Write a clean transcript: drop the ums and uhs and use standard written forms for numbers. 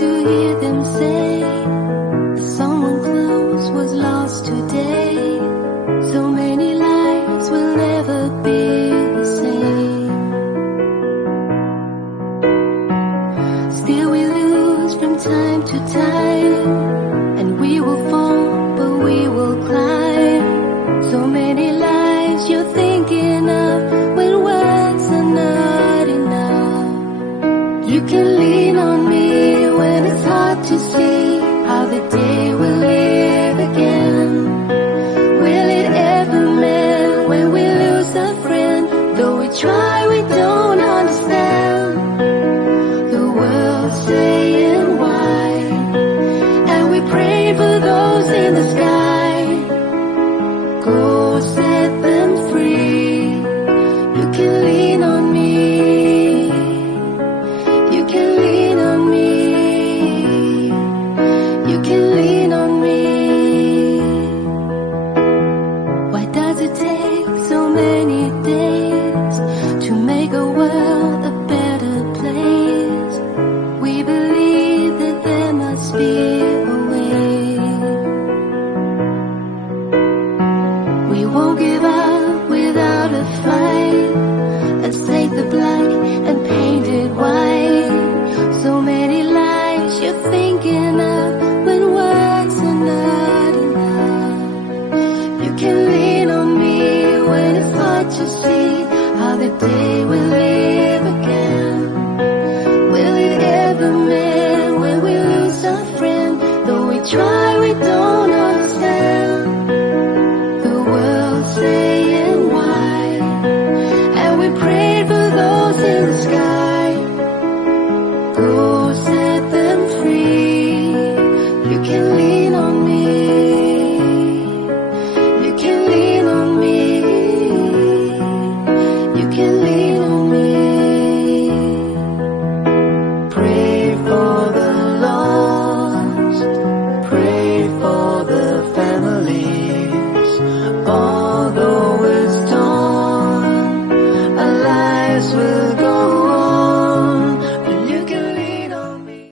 to hear them say that someone close was lost today. So many lives will never be the same. Still we lose from time to time, and we will fall, but we will climb. So many lives you're thinking of when words are not enough. You can lean on me when it's hard to see how the day will live again. Will it ever mend when we lose a friend? Though we try, we don't understand the world saying why, and we pray for those in the sky. Go set them free. You can lean on me. You can lean on me. You can lean on me. Why does it take so many days to make a world a better place? We believe that there must be a way. We won't give up without a fight. Let's take the black and paint it white. So many lives you're thinking of when words are not enough. You can lean on me when it's hard to see how the day will live again. Will it ever mend when we lose a friend? Though we try, we don't understand the world saying why, and we pray for those in the sky. Go set them free. You can lean on me. You can lean on me. You can lean on me. Pray for the lost. Pray for the